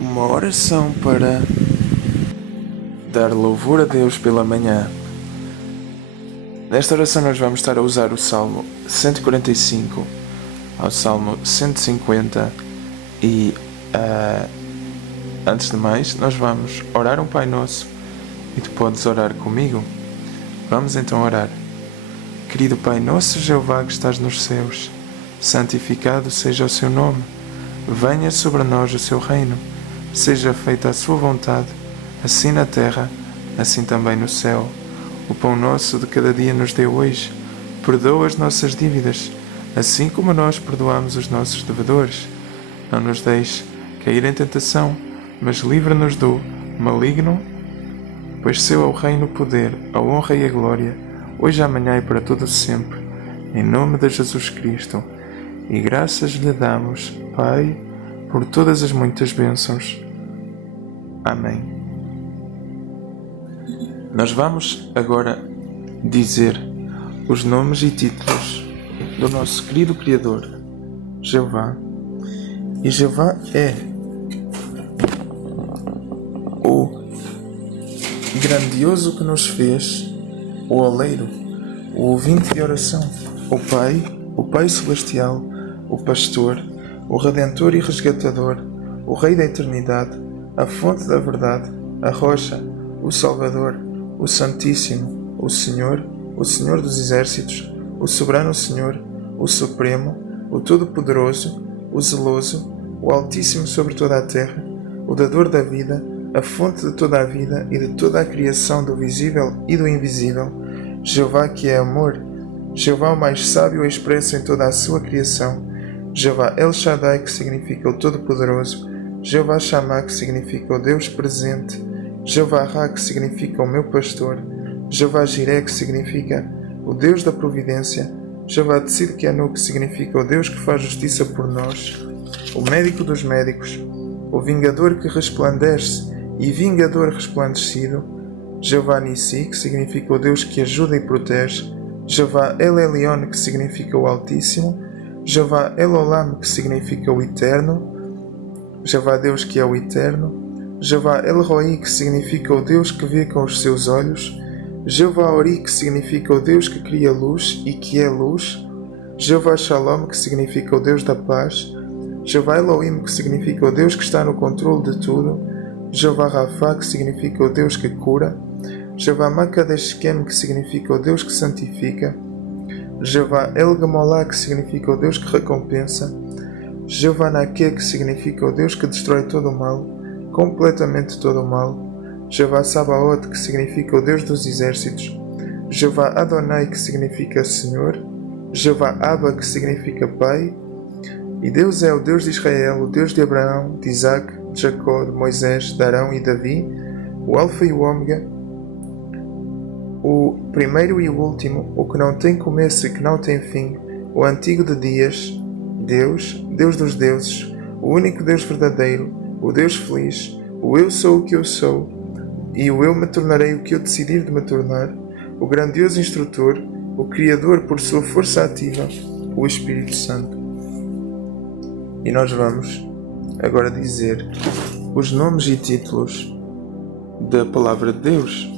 Uma oração para dar louvor a Deus pela manhã. Nesta oração nós vamos estar a usar o Salmo 145 ao Salmo 150 e antes de mais nós vamos orar um Pai Nosso e tu podes orar comigo. Vamos então orar. Querido Pai Nosso Jeová que estás nos céus, santificado seja o seu nome. Venha sobre nós o seu reino. Seja feita a sua vontade, assim na terra, assim também no céu. O pão nosso de cada dia nos dê hoje. Perdoa as nossas dívidas, assim como nós perdoamos os nossos devedores. Não nos deixes cair em tentação, mas livra-nos do maligno, pois seu é o reino, o poder, a honra e a glória, hoje, amanhã e para todo sempre. Em nome de Jesus Cristo. E graças lhe damos, Pai, por todas as muitas bênçãos. Amém. Nós vamos agora dizer os nomes e títulos do nosso querido Criador, Jeová. E Jeová é o grandioso que nos fez, o oleiro, o ouvinte de oração, o Pai Celestial, o Pastor, o Redentor e Resgatador, o Rei da Eternidade, a Fonte da Verdade, a Rocha, o Salvador, o Santíssimo, o Senhor dos Exércitos, o Soberano Senhor, o Supremo, o Todo-Poderoso, o Zeloso, o Altíssimo sobre toda a terra, o Dador da vida, a Fonte de toda a vida e de toda a criação do visível e do invisível, Jeová que é amor, Jeová o mais sábio expresso em toda a sua criação, Jeová El Shaddai que significa o Todo-Poderoso, Jeová Shammah que significa o Deus presente, Jeová Ra que significa o meu pastor, Jeová Jireh que significa o Deus da providência, Jeová Tzidkenu que significa o Deus que faz justiça por nós, o médico dos médicos, o vingador que resplandece e vingador resplandecido, Jeová Nissi que significa o Deus que ajuda e protege, Jeová El Elyon que significa o Altíssimo, Jeová El Olam que significa o Eterno, Jeová Deus que é o Eterno, Jeová El Roi que significa o Deus que vê com os seus olhos, Jeová Ori que significa o Deus que cria luz e que é luz, Jeová Shalom que significa o Deus da paz, Jeová Elohim que significa o Deus que está no controle de tudo, Jeová Rapha que significa o Deus que cura, Jeová Makadeshkem que significa o Deus que santifica, Jeová El Gamolá que significa o Deus que recompensa, Jeová Naque que significa o Deus que destrói todo o mal, completamente todo o mal, Jeová Sabaoth que significa o Deus dos exércitos, Jeová Adonai que significa Senhor, Jeová Abba que significa Pai, e Deus é o Deus de Israel, o Deus de Abraão, de Isaac, de Jacó, de Moisés, de Arão e Davi, o Alfa e o Ômega, o primeiro e o último, o que não tem começo e que não tem fim, o antigo de dias, Deus, Deus dos deuses, o único Deus verdadeiro, o Deus feliz, o eu sou o que eu sou, e o eu me tornarei o que eu decidir de me tornar, o grandioso instrutor, o Criador por sua força ativa, o Espírito Santo. E nós vamos agora dizer os nomes e títulos da Palavra de Deus.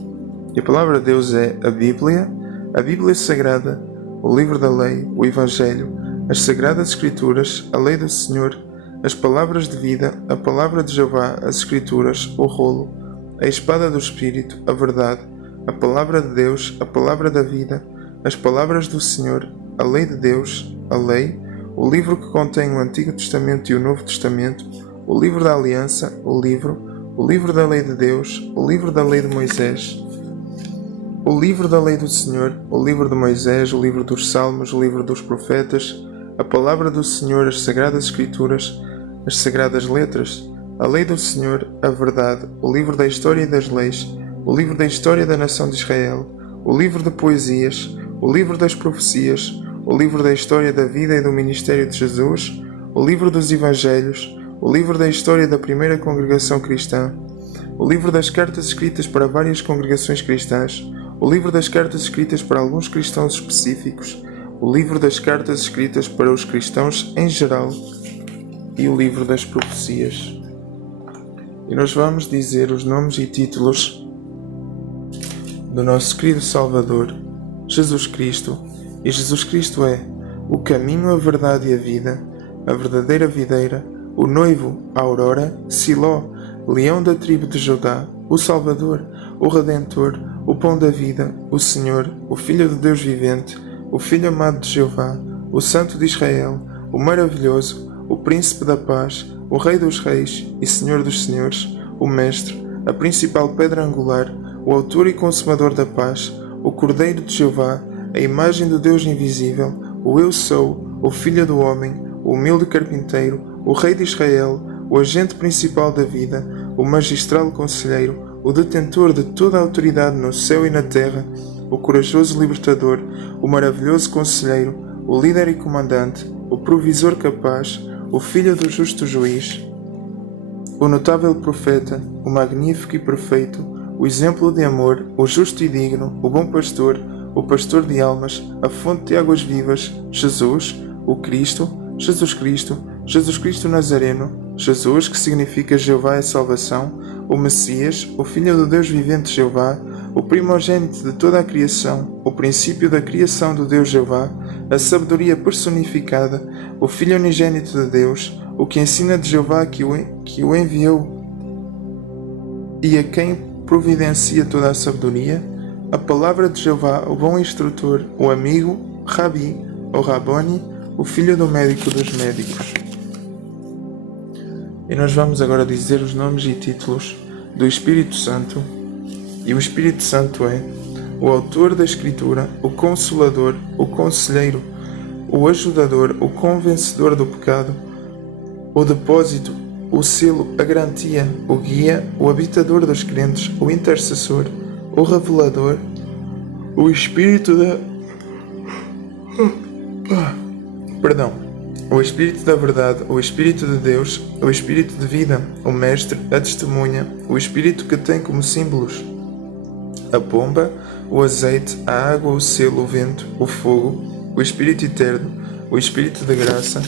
E a Palavra de Deus é a Bíblia Sagrada, o Livro da Lei, o Evangelho, as Sagradas Escrituras, a Lei do Senhor, as Palavras de Vida, a Palavra de Jeová, as Escrituras, o Rolo, a Espada do Espírito, a Verdade, a Palavra de Deus, a Palavra da Vida, as Palavras do Senhor, a Lei de Deus, a Lei, o livro que contém o Antigo Testamento e o Novo Testamento, o livro da Aliança, o livro da Lei de Deus, o livro da Lei de Moisés, o livro da Lei do Senhor, o livro de Moisés, o livro dos Salmos, o livro dos Profetas, a Palavra do Senhor, as Sagradas Escrituras, as Sagradas Letras, a Lei do Senhor, a Verdade, o livro da História e das Leis, o livro da História da Nação de Israel, o livro de Poesias, o livro das Profecias, o livro da História da Vida e do Ministério de Jesus, o livro dos Evangelhos, o livro da História da Primeira Congregação Cristã, o livro das Cartas escritas para várias congregações cristãs, o livro das cartas escritas para alguns cristãos específicos, o livro das cartas escritas para os cristãos em geral e o livro das profecias. E nós vamos dizer os nomes e títulos do nosso querido Salvador, Jesus Cristo. E Jesus Cristo é o caminho, a verdade e a vida, a verdadeira videira, o noivo, a aurora, Siló, leão da tribo de Judá, o Salvador, o Redentor, o pão da vida, o Senhor, o Filho de Deus vivente, o Filho amado de Jeová, o Santo de Israel, o maravilhoso, o Príncipe da paz, o Rei dos reis e Senhor dos senhores, o Mestre, a principal pedra angular, o autor e consumador da paz, o Cordeiro de Jeová, a imagem do Deus invisível, o Eu Sou, o Filho do Homem, o humilde carpinteiro, o Rei de Israel, o agente principal da vida, o magistral conselheiro, o detentor de toda a autoridade no céu e na terra, o corajoso libertador, o maravilhoso conselheiro, o líder e comandante, o provisor capaz, o filho do justo juiz, o notável profeta, o magnífico e perfeito, o exemplo de amor, o justo e digno, o bom pastor, o pastor de almas, a fonte de águas vivas, Jesus, o Cristo, Jesus Cristo, Jesus Cristo Nazareno, Jesus, que significa Jeová é salvação, o Messias, o Filho do Deus vivente Jeová, o primogênito de toda a criação, o princípio da criação do Deus Jeová, a sabedoria personificada, o Filho unigênito de Deus, o que ensina de Jeová que o enviou e a quem providencia toda a sabedoria, a palavra de Jeová, o bom instrutor, o amigo, Rabi, ou Raboni, o filho do médico dos médicos. E nós vamos agora dizer os nomes e títulos do Espírito Santo. E o Espírito Santo é o autor da Escritura, o Consolador, o Conselheiro, o Ajudador, o Convencedor do pecado, o Depósito, o Selo, a Garantia, o Guia, o Habitador dos crentes, o Intercessor, o Revelador, o Espírito da... O Espírito da Verdade, o Espírito de Deus, o Espírito de Vida, o Mestre, a Testemunha, o Espírito que tem como símbolos a pomba, o azeite, a água, o selo, o vento, o fogo, o Espírito eterno, o Espírito de graça,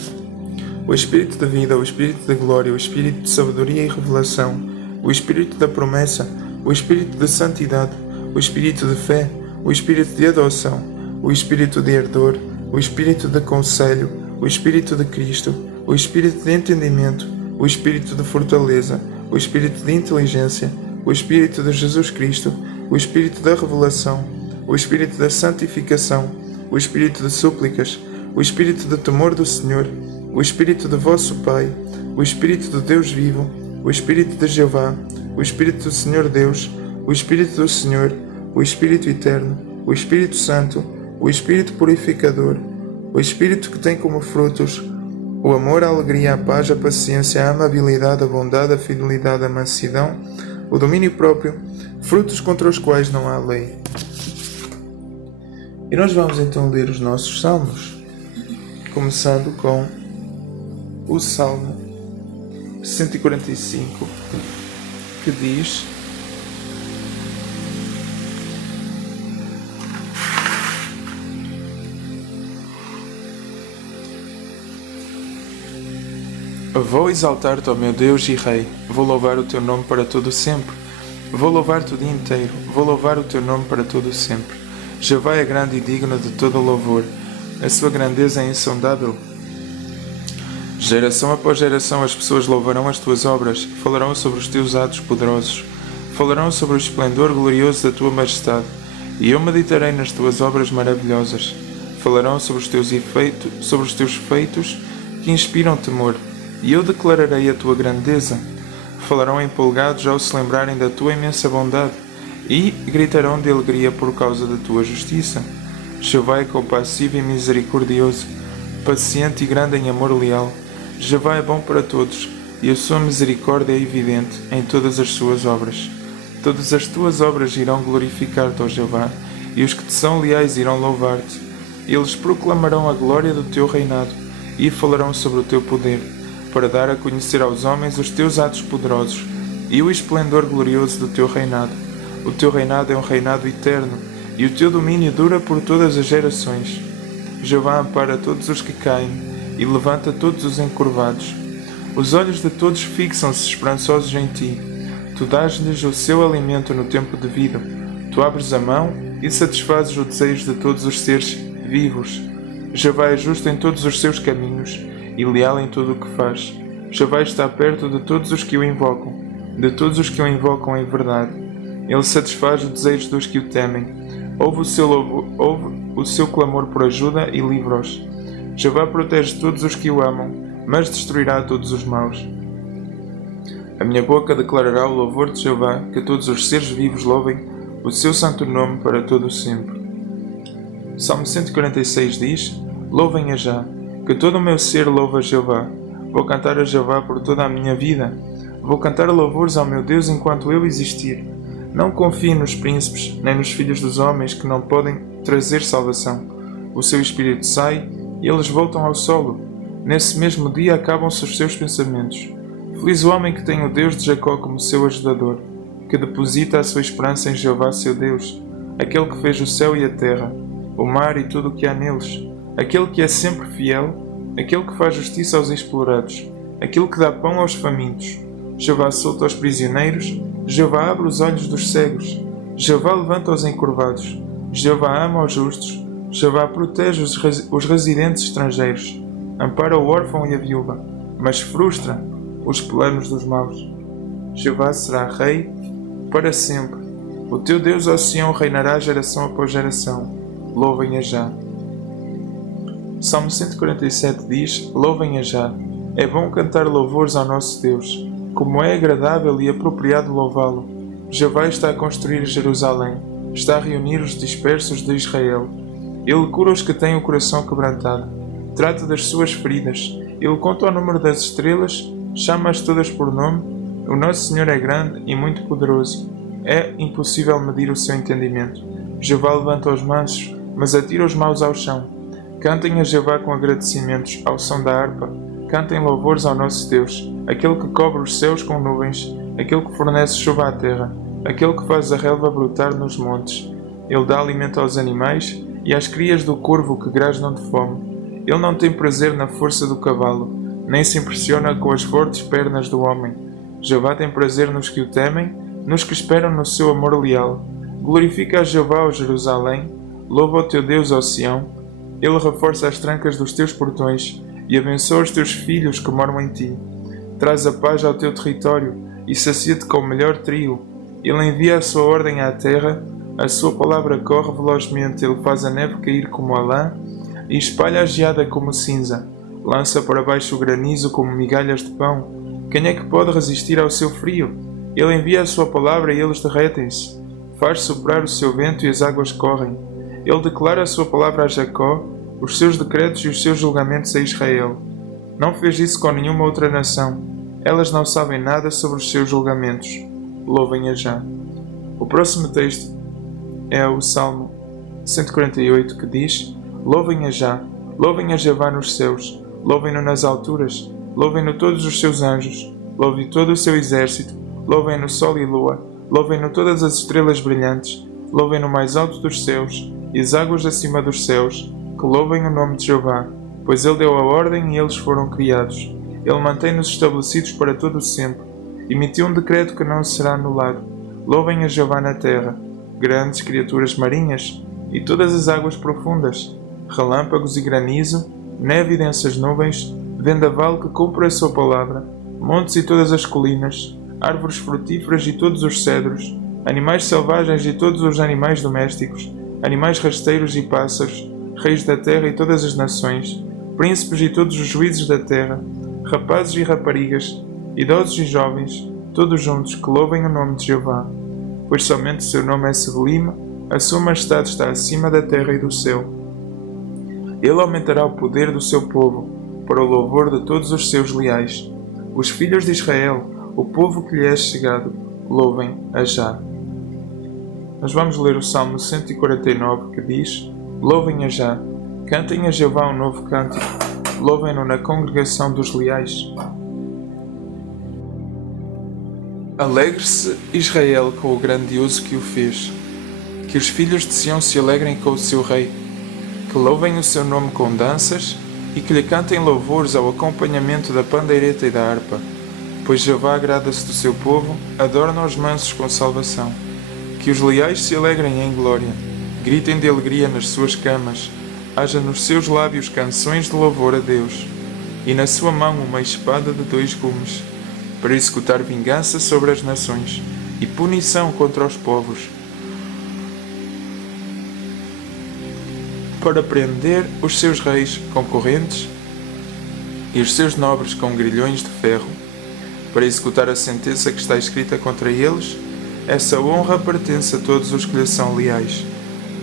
o Espírito de vida, o Espírito de glória, o Espírito de sabedoria e revelação, o Espírito da promessa, o Espírito de santidade, o Espírito de fé, o Espírito de adoção, o Espírito de ardor, o Espírito de conselho, o Espírito de Cristo, o Espírito de entendimento, o Espírito de fortaleza, o Espírito de inteligência, o Espírito de Jesus Cristo, o Espírito da revelação, o Espírito da santificação, o Espírito de súplicas, o Espírito de temor do Senhor, o Espírito de vosso Pai, o Espírito do Deus vivo, o Espírito de Jeová, o Espírito do Senhor Deus, o Espírito do Senhor, o Espírito eterno, o Espírito Santo, o Espírito purificador, o Espírito que tem como frutos o amor, a alegria, a paz, a paciência, a amabilidade, a bondade, a fidelidade, a mansidão, o domínio próprio, frutos contra os quais não há lei. E nós vamos então ler os nossos salmos, começando com o Salmo 145, que diz: Vou exaltar-te, ó meu Deus e Rei, vou louvar o teu nome para todo sempre. Vou louvar-te o dia inteiro, vou louvar o teu nome para todo sempre. Jeová é grande e digno de todo louvor, a sua grandeza é insondável. Geração após geração as pessoas louvarão as tuas obras, falarão sobre os teus atos poderosos, falarão sobre o esplendor glorioso da tua majestade, e eu meditarei nas tuas obras maravilhosas. Falarão sobre os teus feitos que inspiram temor, e eu declararei a tua grandeza. Falarão empolgados ao se lembrarem da tua imensa bondade, e gritarão de alegria por causa da tua justiça. Jeová é compassivo e misericordioso, paciente e grande em amor leal. Jeová é bom para todos, e a sua misericórdia é evidente em todas as suas obras. Todas as tuas obras irão glorificar-te, ó Jeová, e os que te são leais irão louvar-te. Eles proclamarão a glória do teu reinado, e falarão sobre o teu poder, para dar a conhecer aos homens os teus atos poderosos e o esplendor glorioso do teu reinado. O teu reinado é um reinado eterno, e o teu domínio dura por todas as gerações. Jeová ampara todos os que caem, e levanta todos os encurvados. Os olhos de todos fixam-se esperançosos em ti, Tu dás-lhes o seu alimento no tempo devido. Tu abres a mão e satisfazes o desejo de todos os seres vivos. Jeová é justo em todos os seus caminhos e leal em tudo o que faz. Jeová está perto de todos os que o invocam, de todos os que o invocam em verdade. Ele satisfaz o desejo dos que o temem. Ouve o seu clamor por ajuda e livra-os. Jeová protege todos os que o amam, mas destruirá todos os maus. A minha boca declarará o louvor de Jeová, que todos os seres vivos louvem o seu santo nome para todo o sempre. Salmo 146 diz: Louvem a Já, que todo o meu ser louva a Jeová. Vou cantar a Jeová por toda a minha vida. Vou cantar louvores ao meu Deus enquanto eu existir. Não confie nos príncipes, nem nos filhos dos homens que não podem trazer salvação. O seu espírito sai e eles voltam ao solo. Nesse mesmo dia acabam-se os seus pensamentos. Feliz o homem que tem o Deus de Jacó como seu ajudador, que deposita a sua esperança em Jeová seu Deus, aquele que fez o céu e a terra, o mar e tudo o que há neles, aquele que é sempre fiel, aquele que faz justiça aos explorados, aquele que dá pão aos famintos. Jeová solta os prisioneiros, Jeová abre os olhos dos cegos, Jeová levanta os encurvados, Jeová ama os justos, Jeová protege os residentes estrangeiros, ampara o órfão e a viúva, mas frustra os planos dos maus. Jeová será rei para sempre. O teu Deus, ó Sião, reinará geração após geração. Louvem a Já. Salmo 147 diz: Louvem a Já. É bom cantar louvores ao nosso Deus. Como é agradável e apropriado louvá-lo. Jeová está a construir Jerusalém. Está a reunir os dispersos de Israel. Ele cura os que têm o coração quebrantado. Trata das suas feridas. Ele conta o número das estrelas. Chama-as todas por nome. O nosso Senhor é grande e muito poderoso. É impossível medir o seu entendimento. Jeová levanta os mansos, mas atira os maus ao chão. Cantem a Jeová com agradecimentos ao som da harpa. Cantem louvores ao nosso Deus, aquele que cobre os céus com nuvens, aquele que fornece chuva à terra, aquele que faz a relva brotar nos montes. Ele dá alimento aos animais e às crias do corvo que grasnam de fome. Ele não tem prazer na força do cavalo, nem se impressiona com as fortes pernas do homem. Jeová tem prazer nos que o temem, nos que esperam no seu amor leal. Glorifica a Jeová, ó Jerusalém, louva o teu Deus, ó Sião. Ele reforça as trancas dos teus portões e abençoa os teus filhos que moram em ti. Traz a paz ao teu território e sacia-te com o melhor trigo. Ele envia a sua ordem à terra, a sua palavra corre velozmente. Ele faz a neve cair como a lã e espalha a geada como cinza. Lança para baixo o granizo como migalhas de pão. Quem é que pode resistir ao seu frio? Ele envia a sua palavra e eles derretem-se. Faz soprar o seu vento e as águas correm. Ele declara a sua palavra a Jacó, os seus decretos e os seus julgamentos a Israel. Não fez isso com nenhuma outra nação. Elas não sabem nada sobre os seus julgamentos. Louvem a Já. O próximo texto é o Salmo 148, que diz: Louvem a Já, louvem a Jeová nos céus, louvem-no nas alturas, louvem-no todos os seus anjos, louvem todo o seu exército, louvem-no sol e lua, louvem-no todas as estrelas brilhantes, louvem-no mais alto dos céus e as águas acima dos céus, que louvem o nome de Jeová, pois ele deu a ordem e eles foram criados. Ele mantém-nos estabelecidos para todo o sempre, emitiu um decreto que não será anulado. Louvem a Jeová na terra, grandes criaturas marinhas e todas as águas profundas, relâmpagos e granizo, neve e densas nuvens, vendaval que cumpre a sua palavra, montes e todas as colinas, árvores frutíferas e todos os cedros, animais selvagens e todos os animais domésticos, animais rasteiros e pássaros, reis da terra e todas as nações, príncipes e todos os juízes da terra, rapazes e raparigas, idosos e jovens, todos juntos que louvem o nome de Jeová, pois somente o seu nome é sublime, a sua majestade está acima da terra e do céu. Ele aumentará o poder do seu povo, para o louvor de todos os seus leais. Os filhos de Israel, o povo que lhe é chegado, louvem a Já. Nós vamos ler o Salmo 149, que diz: Louvem a Já, cantem a Jeová um novo cântico, louvem-no na congregação dos leais. Alegre-se Israel com o grandioso que o fez, que os filhos de Sião se alegrem com o seu rei, que louvem o seu nome com danças e que lhe cantem louvores ao acompanhamento da pandeireta e da harpa, Pois Jeová agrada-se do seu povo, adorna os mansos com salvação. Que os leais se alegrem em glória, gritem de alegria nas suas camas, haja nos seus lábios canções de louvor a Deus, e na sua mão uma espada de 2 gumes, para executar vingança sobre as nações e punição contra os povos, para prender os seus reis com correntes e os seus nobres com grilhões de ferro, para executar a sentença que está escrita contra eles. Essa honra pertence a todos os que lhe são leais.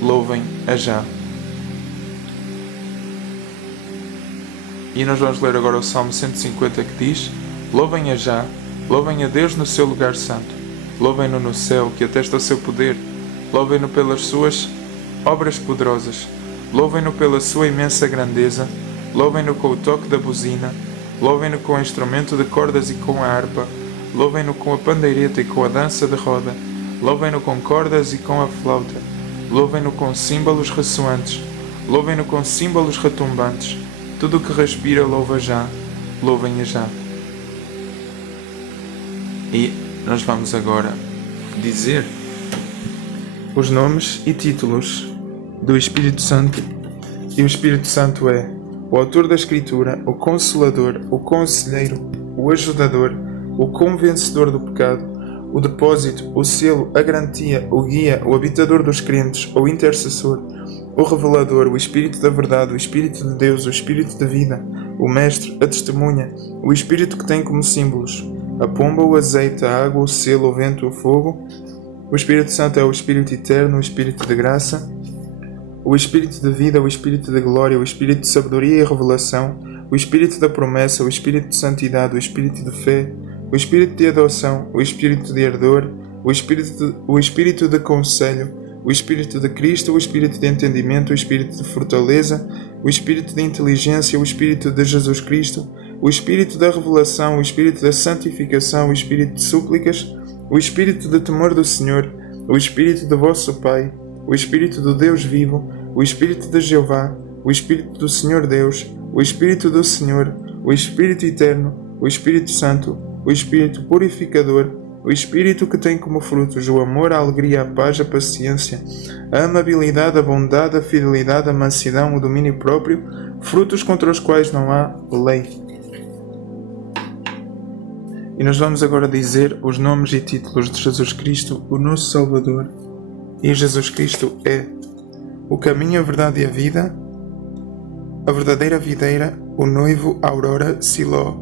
Louvem a Já. E nós vamos ler agora o Salmo 150, que diz: Louvem a Já, louvem a Deus no seu lugar santo, louvem-no no céu, que atesta o seu poder, louvem-no pelas suas obras poderosas, louvem-no pela sua imensa grandeza, louvem-no com o toque da buzina, louvem-no com o instrumento de cordas e com a harpa, louvem-no com a pandeireta e com a dança de roda, louvem-no com cordas e com a flauta, louvem-no com símbolos ressoantes, louvem-no com símbolos retumbantes. Tudo o que respira louva Já, louvem a Já. E nós vamos agora dizer os nomes e títulos do Espírito Santo. E o Espírito Santo é o autor da Escritura, o Consolador, o Conselheiro, o Ajudador, o Convencedor do pecado, o Depósito, o Selo, a Garantia, o Guia, o Habitador dos crentes, o Intercessor, o Revelador, o Espírito da Verdade, o Espírito de Deus, o Espírito da Vida, o Mestre, a Testemunha, o Espírito que tem como símbolos a pomba, o azeite, a água, o selo, o vento, o fogo. O Espírito Santo é o Espírito Eterno, o Espírito de Graça, o Espírito de Vida, o Espírito de Glória, o Espírito de Sabedoria e Revelação, o Espírito da Promessa, o Espírito de Santidade, o Espírito de Fé, o Espírito de Adoção, o Espírito de Ardor, o Espírito de Conselho, o Espírito de Cristo, o Espírito de Entendimento, o Espírito de Fortaleza, o Espírito de Inteligência, o Espírito de Jesus Cristo, o Espírito da Revelação, o Espírito da Santificação, o Espírito de Súplicas, o Espírito de Temor do Senhor, o Espírito de vosso Pai, o Espírito do Deus vivo, o Espírito de Jeová, o Espírito do Senhor Deus, o Espírito do Senhor, o Espírito Eterno, o Espírito Santo, o Espírito Purificador, o Espírito que tem como frutos o amor, a alegria, a paz, a paciência, a amabilidade, a bondade, a fidelidade, a mansidão, o domínio próprio, frutos contra os quais não há lei. E nós vamos agora dizer os nomes e títulos de Jesus Cristo, o nosso Salvador. E Jesus Cristo é o caminho, a verdade e a vida, a verdadeira videira, o noivo, a aurora, Siló,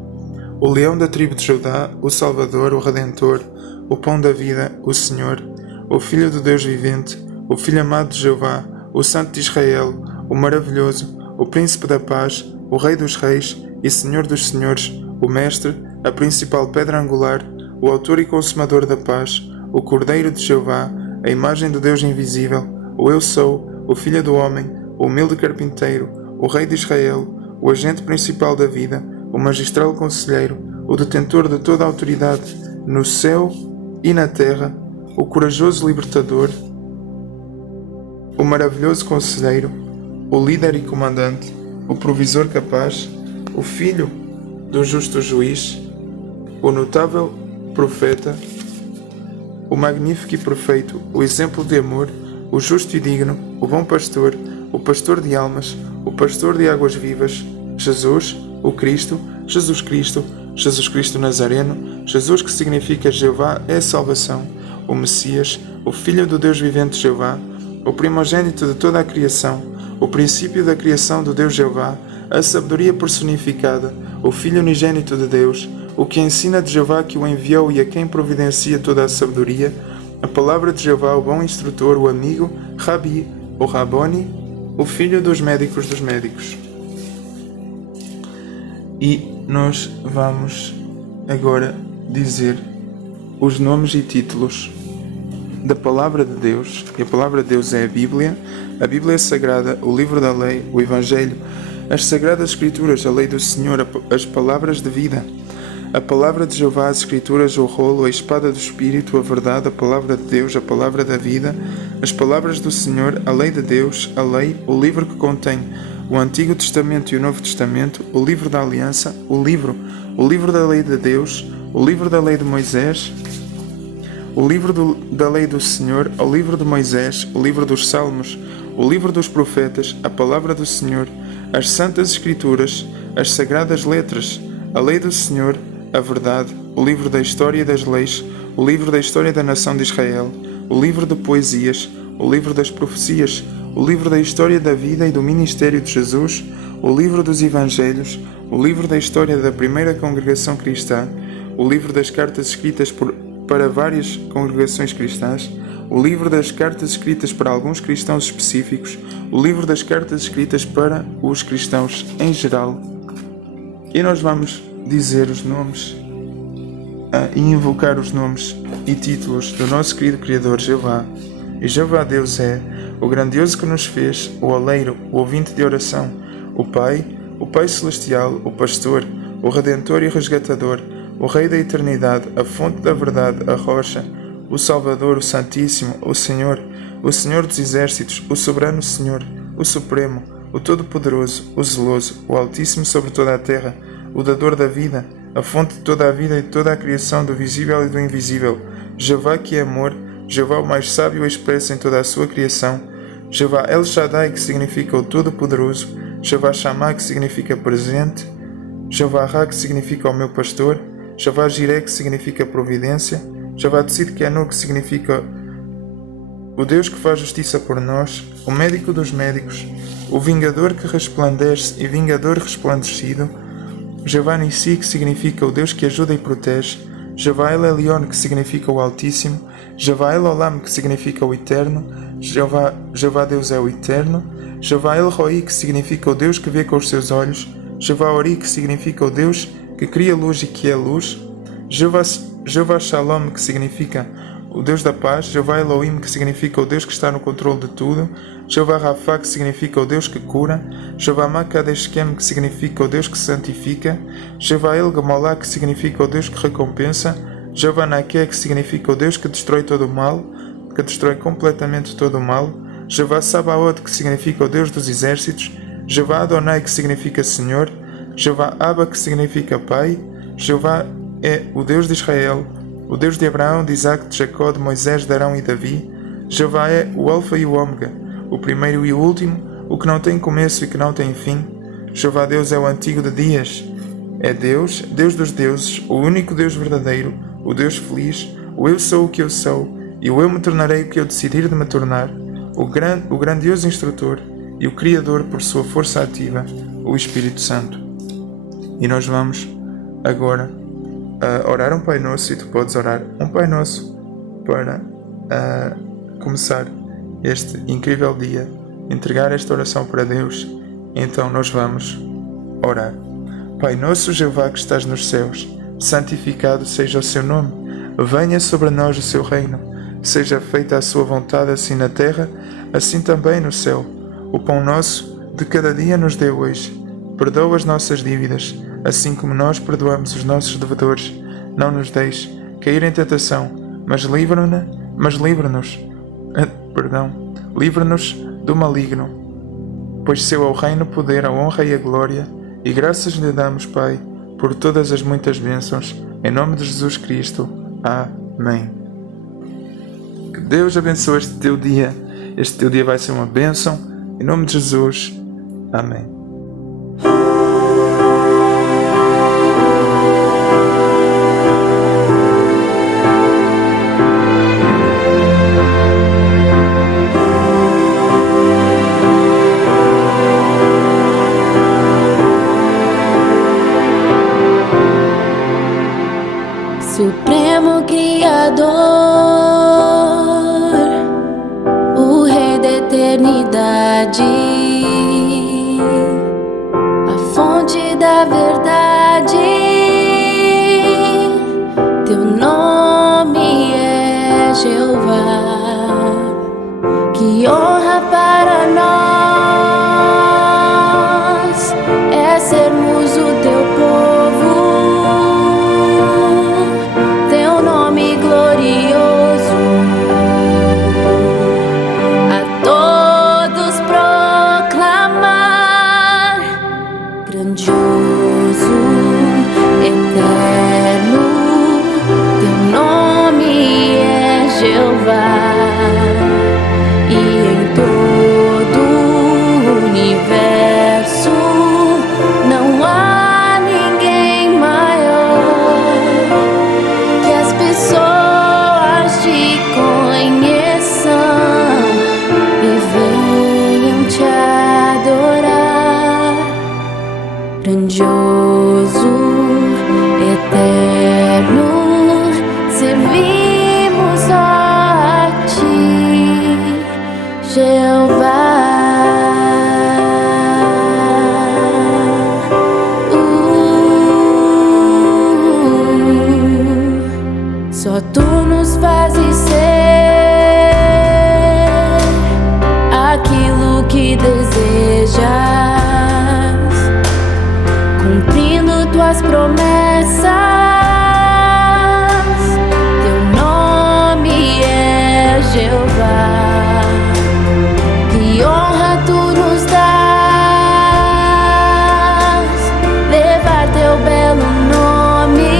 o leão da tribo de Judá, o Salvador, o Redentor, o pão da vida, o Senhor, o Filho do Deus vivente, o Filho amado de Jeová, o Santo de Israel, o maravilhoso, o Príncipe da paz, o Rei dos reis e Senhor dos senhores, o Mestre, a principal pedra angular, o autor e consumador da paz, o Cordeiro de Jeová, a imagem do Deus invisível, o Eu Sou, o Filho do Homem, o humilde carpinteiro, o Rei de Israel, o agente principal da vida, o magistral conselheiro, o detentor de toda a autoridade no céu e na terra, o corajoso libertador, o maravilhoso conselheiro, o líder e comandante, o provisor capaz, o filho do justo juiz, o notável profeta, o magnífico e perfeito, o exemplo de amor, o justo e digno, o bom pastor, o pastor de almas, o pastor de águas vivas, Jesus, o Cristo, Jesus Cristo, Jesus Cristo Nazareno, Jesus que significa Jeová é a salvação, o Messias, o Filho do Deus vivente Jeová, o primogênito de toda a criação, o princípio da criação do Deus Jeová, a sabedoria personificada, o Filho unigênito de Deus, o que ensina de Jeová que o enviou e a quem providencia toda a sabedoria, a palavra de Jeová, o bom instrutor, o amigo, Rabi, o Raboni, o filho dos médicos. E nós vamos agora dizer os nomes e títulos da Palavra de Deus. E a Palavra de Deus é a Bíblia Sagrada, o livro da lei, o Evangelho, as Sagradas Escrituras, a lei do Senhor, as palavras de vida, a Palavra de Jeová, as Escrituras, o rolo, a espada do Espírito, a verdade, a Palavra de Deus, a Palavra da vida, as palavras do Senhor, a lei de Deus, a lei, o livro que contém o Antigo Testamento e o Novo Testamento, o livro da Aliança, o livro da lei de Deus, o livro da lei de Moisés, o livro da lei do Senhor, o livro de Moisés, o livro dos Salmos, o livro dos profetas, a palavra do Senhor, as santas escrituras, as sagradas letras, a lei do Senhor, a verdade, o livro da história e das leis, o livro da história da nação de Israel, o livro de poesias, o livro das profecias, o livro da história da vida e do ministério de Jesus, o livro dos evangelhos, o livro da história da primeira congregação cristã, o livro das cartas escritas para várias congregações cristãs, o livro das cartas escritas para alguns cristãos específicos, o livro das cartas escritas para os cristãos em geral. E nós vamos dizer os nomes e invocar os nomes e títulos do nosso querido Criador Jeová. E Jeová Deus é o grandioso que nos fez, o oleiro, o ouvinte de oração, o Pai Celestial, o Pastor, o Redentor e Resgatador, o Rei da Eternidade, a fonte da verdade, a rocha, o Salvador, o Santíssimo, o Senhor dos Exércitos, o Soberano Senhor, o Supremo, o Todo-Poderoso, o Zeloso, o Altíssimo sobre toda a terra, o Dador da vida, a fonte de toda a vida e de toda a criação, do visível e do invisível, Jeová que é amor, Jeová o mais sábio e expresso em toda a sua criação, Jeová El Shaddai, que significa o Todo-Poderoso, Jeová Shammah, que significa presente, Jeová Ra, que significa o meu pastor, Jeová Jireh, que significa providência, Jeová Tzidkenu, que significa o Deus que faz justiça por nós, o médico dos médicos, o vingador que resplandece e vingador resplandecido, Jeová Nissi, que significa o Deus que ajuda e protege, Jeová El Elyon, que significa o Altíssimo, Jeová El Olam, que significa o Eterno, Jeová Deus é o Eterno, Jeová El Roi, que significa o Deus que vê com os seus olhos, Jeová Ori, que significa o Deus que cria luz e que é luz, Jeová Shalom, que significa o Deus da paz, Jeová Elohim, que significa o Deus que está no controle de tudo, Jeová Rafa, que significa o Deus que cura, Jeová Makadeshkem, que significa o Deus que santifica, Jeová El Gamolá, que significa o Deus que recompensa, Jeová Naké, que significa o Deus que destrói todo o mal, que destrói completamente todo o mal, Jeová Sabaoth, que significa o Deus dos exércitos, Jeová Adonai, que significa Senhor, Jeová Abba, que significa Pai, Jeová é o Deus de Israel, o Deus de Abraão, de Isaac, de Jacó, de Moisés, de Arão e Davi. Jeová é o Alfa e o Ômega, o primeiro e o último, o que não tem começo e que não tem fim. Jeová Deus é o antigo de dias. É Deus, Deus dos deuses, o único Deus verdadeiro, o Deus feliz, o eu sou o que eu sou, e o eu me tornarei o que eu decidir de me tornar, o grandioso instrutor e o Criador por sua força ativa, o Espírito Santo. E nós vamos agora orar um Pai Nosso, e tu podes orar um Pai Nosso para começar este incrível dia, entregar esta oração para Deus. Então nós vamos orar. Pai Nosso Jeová que estás nos céus, santificado seja o seu nome, venha sobre nós o seu reino, seja feita a sua vontade assim na terra, assim também no céu. O pão nosso de cada dia nos dê hoje, perdoa as nossas dívidas, assim como nós perdoamos os nossos devedores. Não nos deixes cair em tentação, mas livra-nos do maligno. Pois seu é o reino, o poder, a honra e a glória, e graças lhe damos, Pai, por todas as muitas bênçãos, em nome de Jesus Cristo. Amém. Que Deus abençoe este teu dia. Este teu dia vai ser uma bênção, em nome de Jesus. Amém. Supremo Criador, o Rei da Eternidade, a fonte da verdade, teu nome é Jeová. Que honra para nós é sermos o teu povo. Grandioso, eterno, Só tu nos fazes ser aquilo que desejas, cumprindo tuas promessas. Teu nome é Jeová. Que honra tu nos dás, levar teu belo nome,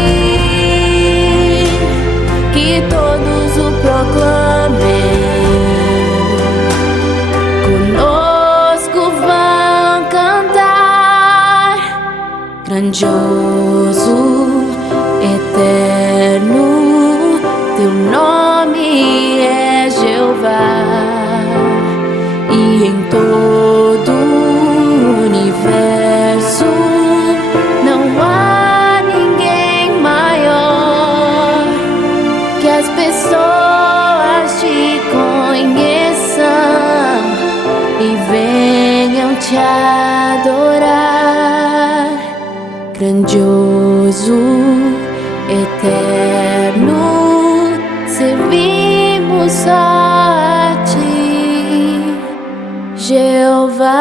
que todos o proclamem. Conosco vão cantar, grandioso, eterno, teu nome é Jeová. E em todo o universo não há ninguém maior. Que as pessoas te conheçam e venham te adorar. Grandioso, eterno, servimos só a ti, Jeová.